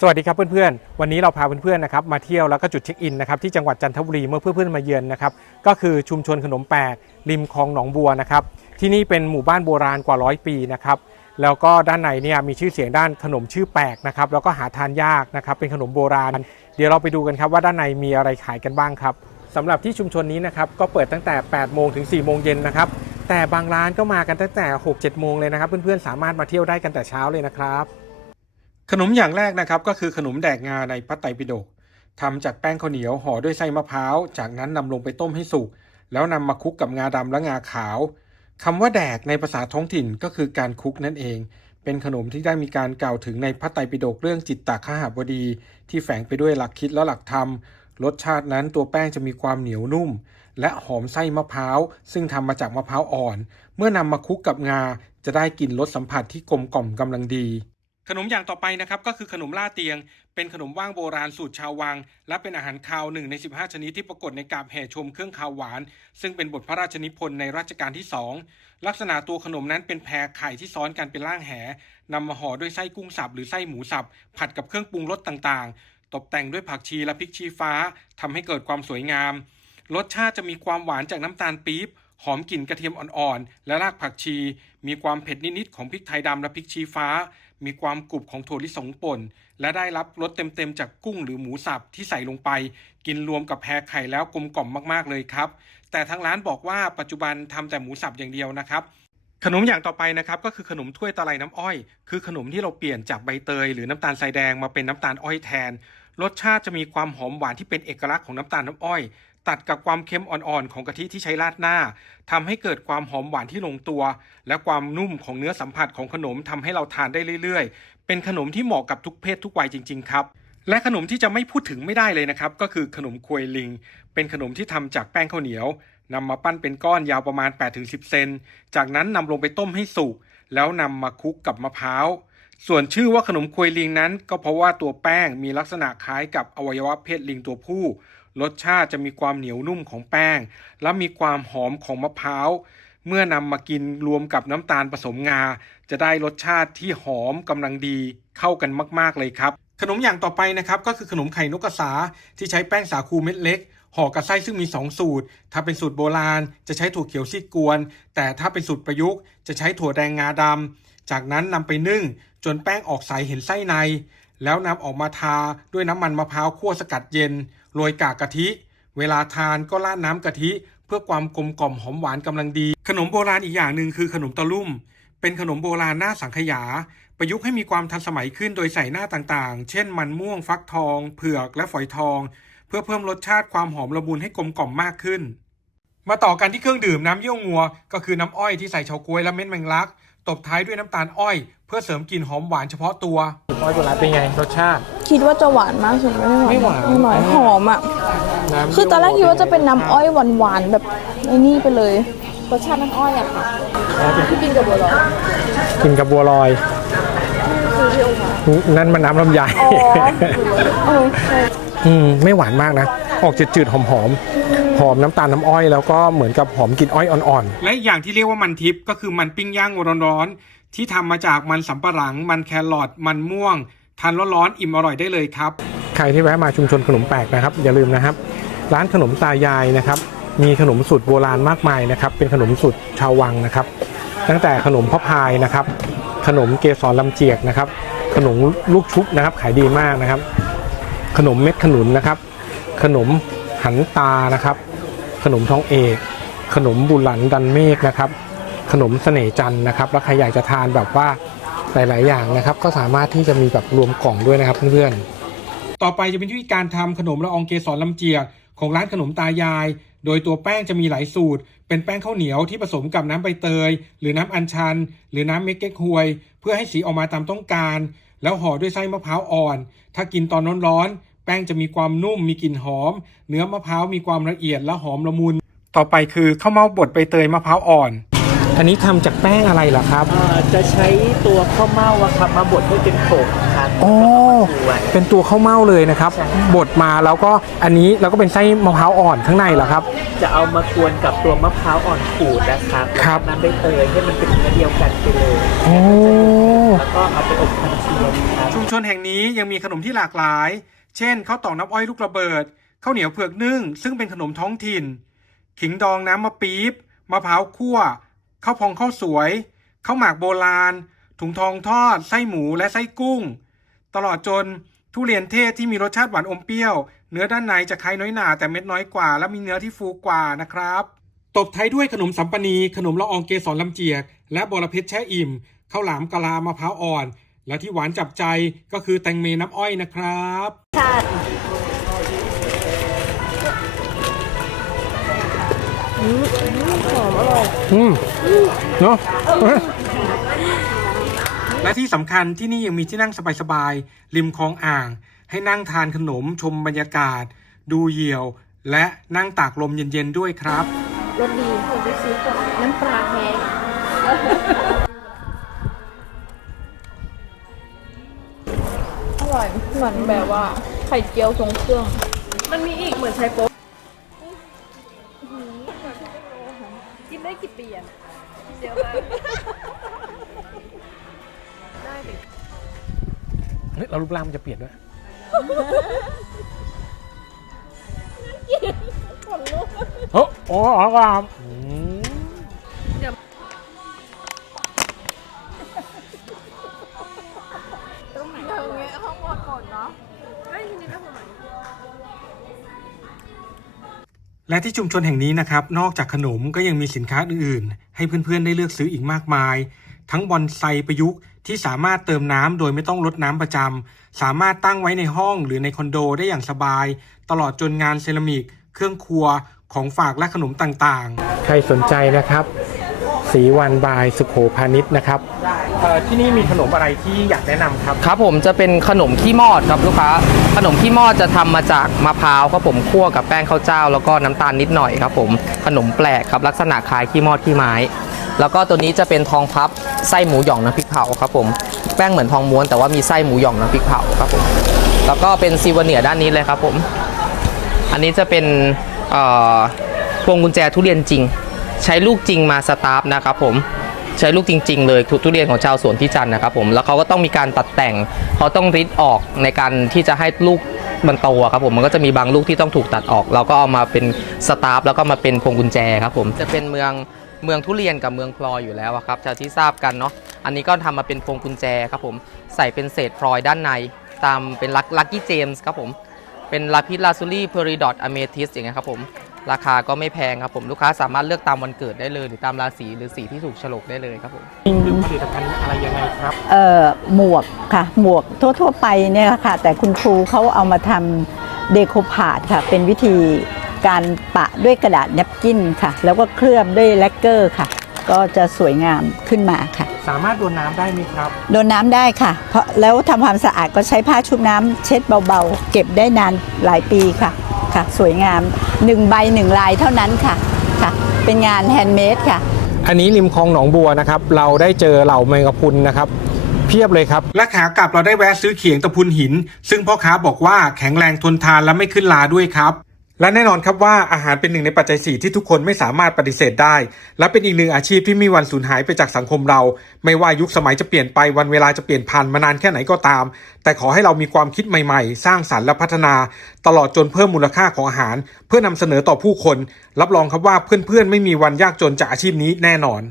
สวัสดีครับเพื่อนๆ วันนี้เราพาเพื่อนๆนะครับมาเที่ยวแล้วก็จุดเช็คอินนะครับที่จังหวัดจันทบุรีเมื่อเพื่อนๆมาเยือนนะครับก็คือชุมชนขนมแปลกริมคลองหนองบัวนะครับที่นี่เป็นหมู่บ้านโบราณกว่าร้อยปีนะครับแล้วก็ด้านในเนี่ยมีชื่อเสียงด้านขนมชื่อแปลกนะครับแล้วก็หาทานยากนะครับเป็นขนมโบราณ เดี๋ยวเราไปดูกันครับว่าด้านในมีอะไรขายกันบ้างครับสำหรับที่ชุมชนนี้นะครับก็เปิดตั้งแต่ 8 โมงถึง 4 โมงเย็นนะครับแต่บางร้านก็มากันตั้งแต่ 6-7 โมงเลยนะครับ เพื่อนๆสามารถมาเที่ยวได้กันแต่เช้าเลยนะครับ ขนมอย่างแรกนะครับก็คือขนมแดกงาในพระไตรปิฎกทำจากแป้งข้าวเหนียวห่อด้วยไส้มะพร้าว จากนั้นนำลงไปต้มให้สุก แล้วนำมาคลุกกับงาดำและงาขาวคำว่าแดกในภาษาท้องถิ่นก็คือการคลุกนั่นเอง เป็นขนมที่ได้มีการกล่าวถึงในพระไตรปิฎกเรื่องจิตตคหบดี ที่แฝงไปด้วยหลักคิดและหลักธรรม รสชาตินั้นตัวแป้งจะมีความเหนียวนุ่ม และหอมไส้มะพร้าว ซึ่งทำมาจากมะพร้าวอ่อน เมื่อนำมาคลุกกับงาจะได้กลิ่นรสสัมผัสที่กลมกล่อมกำลังดี ขนมอย่างต่อไปนะครับก็คือขนมล่าเตียง เป็นขนมว่างโบราณสูตรชาววัง และเป็นอาหารคาวหนึ่งใน 15 ชนิดที่ปรากฏในกาบแห่ชมเครื่องคาวหวาน ซึ่งเป็นบทพระราชนิพนธ์ในรัชกาลที่ 2 ลักษณะตัวขนมนั้นเป็นแพรไข่ที่ซ้อนกันเป็นร่างแหนำมาห่อด้วยไส้กุ้งสับหรือไส้หมูสับ ผัดกับเครื่องปรุงรสต่างๆ ตกแต่งด้วยผักชีและพริกชี้ฟ้าทำให้เกิดความสวยงาม รสชาติจะมีความหวานจากน้ำตาลปี๊บหอมกลิ่นกระเทียมอ่อนๆและรากผักชี มีความเผ็ดนิดๆของพริกไทยดำและพริกชี้ฟ้า มีความกรุบของถั่วลิสงป่น และได้รับรสเต็มๆจากกุ้งหรือหมูสับที่ใส่ลงไป กินรวมกับแพรไข่แล้วกลมกล่อมมากๆเลยครับ แต่ทางร้านบอกว่าปัจจุบันทำแต่หมูสับอย่างเดียวนะครับขนมอย่างต่อไปนะครับก็คือขนมถ้วยตะไลน้ำอ้อย คือขนมที่เราเปลี่ยนจากใบเตย หรือน้ำตาลทรายแดงมาเป็นน้ำตาลอ้อยแทน รสชาติจะมีความหอมหวานที่เป็นเอกลักษณ์ของน้ำตาลน้ำอ้อย ตัดกับความเค็มอ่อนๆ ของกะทิที่ใช้ราดหน้าทำให้เกิดความหอมหวานที่ลงตัว และความนุ่มของเนื้อสัมผัสของขนมทำให้เราทานได้เรื่อยๆ เป็นขนมที่เหมาะกับทุกเพศทุกวัยจริง ๆ ครับ และขนมที่จะไม่พูดถึงไม่ได้เลยนะครับ ก็คือขนมควยลิง เป็นขนมที่ทำจากแป้งข้าวเหนียวนำมาปั้นเป็นก้อนยาวประมาณ 8-10 เซน จากนั้นนำลงไปต้มให้สุก แล้วนำมาคลุกกับมะพร้าว ส่วนชื่อว่าขนมควยลิงนั้น ก็เพราะว่าตัวแป้งมีลักษณะคล้ายกับอวัยวะเพศลิงตัวผู้ รสชาติจะมีความเหนียวนุ่มของแป้ง และมีความหอมของมะพร้าว เมื่อนำมากินรวมกับน้ำตาลผสมงา จะได้รสชาติที่หอมกำลังดีเข้ากันมาก ๆ เลยครับ ขนมอย่างต่อไปนะครับก็คือขนมไข่นกกระสาที่ใช้แป้งสาคูเม็ดเล็กห่อกับไส้ซึ่งมี 2 สูตร ถ้าเป็นสูตรโบราณ จะใช้ถั่วเขียวซีกกวน แต่ถ้าเป็นสูตรประยุกต์จะใช้ถั่วแดงงาดำจากนั้นนำไปนึ่ง จนแป้งออกใสเห็นไส้ใน แล้วนำออกมาทาด้วยน้ำมันมะพร้าวคั่วสกัดเย็นโรยกากกะทิ เวลาทานก็ราดน้ำกะทิ เพื่อความกลมกล่อมหอมหวานกำลังดี ขนมโบราณอีกอย่างหนึ่งคือขนมตะลุ่ม เป็นขนมโบราณหน้าสังขยา ประยุกต์ให้มีความทันสมัยขึ้นโดยใส่หน้าต่างๆ เช่น มันม่วงฟักทอง เผือกและฝอยทอง เพื่อเพิ่มรสชาติความหอมละมุนให้กลมกล่อมมากขึ้นมาต่อกันที่เครื่องดื่มน้ำเยี่ยวงัว ก็คือน้ำอ้อยที่ใส่เฉาก๊วยและเม็ดแมงลัก ตบท้ายด้วยน้ำตาลอ้อย เพื่อเสริมกลิ่นหอมหวานเฉพาะตัว อ้อยโบราณเป็นไงรสชาติ คิดว่าจะหวานมากสุดไม่หวานไม่หวานไม่หวานหอมอะ คือตอนแรกคิดว่าจะเป็นน้ำอ้อยหวานๆแบบไอ้นี่ไปเลย รสชาติน้ำอ้อยอะค่ะที่กินกับบัวลอยกินกับบัวลอยนั่นมันน้ำลำไยอ๋อเออใช่อืมไม่หวานมากนะ ออกจืดๆหอมๆ หอมน้ำตาลน้ำอ้อยแล้วก็เหมือนกับหอมกลิ่นอ้อยอ่อนๆ และอย่างที่เรียกว่ามันทิพย์ก็คือมันปิ้งย่างร้อนๆที่ทำมาจากมันสำปะหลัง มันแครอทมันม่วงทานร้อนๆอิ่มอร่อยได้เลยครับ ใครที่แวะมาชุมชนขนมแปลกนะครับ อย่าลืมนะครับ ร้านขนมตายายนะครับ มีขนมสูตรโบราณมากมายนะครับ เป็นขนมสูตรชาววังนะครับ ตั้งแต่ขนมพ่อพายนะครับ ขนมเกสรลำเจียกนะครับ ขนมลูกชุบนะครับ ขายดีมากนะครับ ขนมเม็ดขนุนนะครับ ขนม หันตานะครับ ขนมทองเอก ขนมบุหลันดันเมฆนะครับ ขนมเสน่จันนะครับ แล้วใครอยากจะทานแบบว่าหลาย ๆ อย่างนะครับ ก็สามารถที่จะมีแบบรวมกล่องด้วยนะครับเพื่อนๆ ต่อไปจะเป็นวิธีการทำขนมละอองเกสรลำเจียกของร้านขนมตายาย โดยตัวแป้งจะมีหลายสูตร เป็นแป้งข้าวเหนียวที่ผสมกับน้ำใบเตย หรือน้ำอัญชัน หรือน้ำเมกเก๊กฮวย เพื่อให้สีออกมาตามต้องการ แล้วห่อด้วยไส้มะพร้าวอ่อน ถ้ากินตอนร้อนๆ แป้งจะมีความนุ่มมีกลิ่นหอม เนื้อมะพร้าวมีความละเอียดและหอมละมุน ต่อไปคือข้าวเม่าบดใบเตยมะพร้าวอ่อน อันนี้ทำจากแป้งอะไรล่ะครับ เอ่อจะใช้ตัวข้าวเม่าอะครับมาบดให้เป็นผงครับอ๋อกวนเป็นตัวข้าวเม่าเลยนะครับใช่บดมาแล้วก็อันนี้แล้วก็เป็นไส้มะพร้าวอ่อนข้างในเหรอครับจะเอามากวนกับตัวมะพร้าวอ่อนขูดนะครับครับ แล้วก็น้ำใบเตยให้มันเป็นเนื้อเดียวกันไปเลยโอ้ แล้วก็เอาไปอบควันเทียนครับ ชุมชนแห่งนี้ยังมีขนมที่หลากหลาย เช่นข้าวตอกน้ำอ้อยลูกระเบิดข้าวเหนียวเผือกนึ่ง ซึ่งเป็นขนมท้องถิ่น ขิงดองน้ำมะปี๊บมะพร้าวคั่วข้าวพองข้าวสวยข้าวหมากโบราณ ถุงทองทอด ไส้หมูและไส้กุ้ง ตลอดจนทุเรียนเทศที่มีรสชาติหวานอมเปรี้ยว เนื้อด้านในจะคล้ายน้อยหนาแต่เม็ดน้อยกว่า และมีเนื้อที่ฟูกว่านะครับ ตบท้ายด้วยขนมสัมปนีขนมละอองเกสรลำเจียก และบอระเพ็ดแช่อิ่มข้าวหลามกะลามะพร้าวอ่อน และที่หวานจับใจก็คือแตงเมน้ำอ้อยนะครับอืมเนาะและที่สำคัญที่นี่ยังมีที่นั่งสบายๆริมคลองอ่าง ให้นั่งทานขนมชมบรรยากาศ ดูเหยี่ยว และนั่งตากลมเย็นๆด้วยครับรสดีผมจะซื้อกับน้ำปลาแห้ง เหมือนแบบว่าไข่เจียวทรงเครื่อง มันมีอีกเหมือนไชโป๊กินได้กี่ปีอะเดี๋ยวมาเฮ้ยเรารูปร่างมันจะเปลี่ยนด้วยเฮ้ยโอ้อ๋อครับอื และที่ชุมชนแห่งนี้นะครับ นอกจากขนมก็ยังมีสินค้าอื่นๆ ให้เพื่อนๆได้เลือกซื้ออีกมากมาย ทั้งบอนไซประยุกต์ที่สามารถเติมน้ำโดยไม่ต้องลดน้ำประจำสามารถตั้งไว้ในห้องหรือในคอนโดได้อย่างสบาย ตลอดจนงานเซรามิก เครื่องครัวของฝากและขนมต่างๆ ใครสนใจนะครับ สีวันบายสุโขพาณิชย์นะครับ ที่นี่มีขนมอะไรที่อยากแนะนำครับ ครับผมจะเป็นขนมขี้มอดครับลูกค้า ขนมขี้มอดจะทำมาจากมะพร้าวครับผมคั่วกับแป้งข้าวเจ้า แล้วก็น้ำตาลนิดหน่อยครับผมขนมแปลกครับลักษณะคล้ายขี้มอดขี้ไม้ แล้วก็ตัวนี้จะเป็นทองพับไส้หมูหยองน้ำพริกเผาครับผมแป้งเหมือนทองม้วนแต่ว่ามีไส้หมูหยองน้ำพริกเผาครับผมแล้วก็เป็นซีวาเนียด้านนี้เลยครับผม อันนี้จะเป็นเอ่อพวงกุญแจทุเรียนจริง ใช้ลูกจริงมาสตาร์ฟนะครับผม ใช้ลูกจริง ๆ เลยทุทุเรียนของชาวสวนที่จันนะครับผมแล้วเขาก็ต้องมีการตัดแต่งเขาต้องริดออกในการที่จะให้ลูกมันโตครับผมมันก็จะมีบางลูกที่ต้องถูกตัดออก เราก็เอามาเป็นสตาร์ฟแล้วก็มาเป็นพวงกุญแจครับผมจะเป็นเมืองเมืองทุเรียนกับเมืองพลอยอยู่แล้วอะครับชาวที่ทราบกันเนาะอันนี้ก็ทำมาเป็นพวงกุญแจครับผมใส่เป็นเศษพลอยด้านใน ตามเป็นลักลักกี้เจมส์ครับผมเป็นลาพิสลาซูรี่เพอริดอตอเมทิสอย่างเงี้ยครับผม ราคาก็ไม่แพงครับผมลูกค้าสามารถเลือกตามวันเกิดได้เลยหรือตามราศีหรือสีที่ถูกฉลกได้เลยครับผมหรือผลิตภัณฑ์อะไรยังไงครับ เอ่อหมวกค่ะ หมวกทั่ว ๆ ไปเนี่ยค่ะ แต่คุณครูเขาเอามาทำเดโคพาดค่ะ เป็นวิธีการปะด้วยกระดาษแนปกินค่ะ แล้วก็เคลือบด้วยแลกเกอร์ค่ะ ก็จะสวยงามขึ้นมาค่ะ สามารถโดนน้ำได้ไหมครับ โดนน้ำได้ค่ะ เพราะแล้วทำความสะอาดก็ใช้ผ้าชุบน้ำเช็ดเบาๆ เก็บได้นานหลายปีค่ะ ค่ะ สวยงามหนึ่งใบหนึ่งลายเท่านั้นค่ะค่ะ เป็นงานแฮนด์เมดค่ะ อันนี้ริมคลองหนองบัวนะครับ เราได้เจอเหล่าแมงกะพรุนนะครับเพียบเลยครับ และขากลับเราได้แวะซื้อเขียงตะพุนหิน ซึ่งพ่อค้าบอกว่าแข็งแรงทนทานและไม่ขึ้นลาด้วยครับ และแน่นอนครับว่าอาหารเป็นหนึ่งในปัจจัยสี่ที่ทุกคนไม่สามารถปฏิเสธได้ และเป็นอีกหนึ่งอาชีพที่มมีวันสูญหายไปจากสังคมเรา ไม่ว่ายุคสมัยจะเปลี่ยนไปวันเวลาจะเปลี่ยนผ่านมานานแค่ไหนก็ตาม แต่ขอให้เรามีความคิดใหม่ๆ สร้างสรรค์และพัฒนา ตลอดจนเพิ่มมูลค่าของอาหาร เพื่อนำเสนอต่อผู้คน รับรองครับว่าเพื่อนๆไม่มีวันยากจนจากอาชีพนี้แน่นอน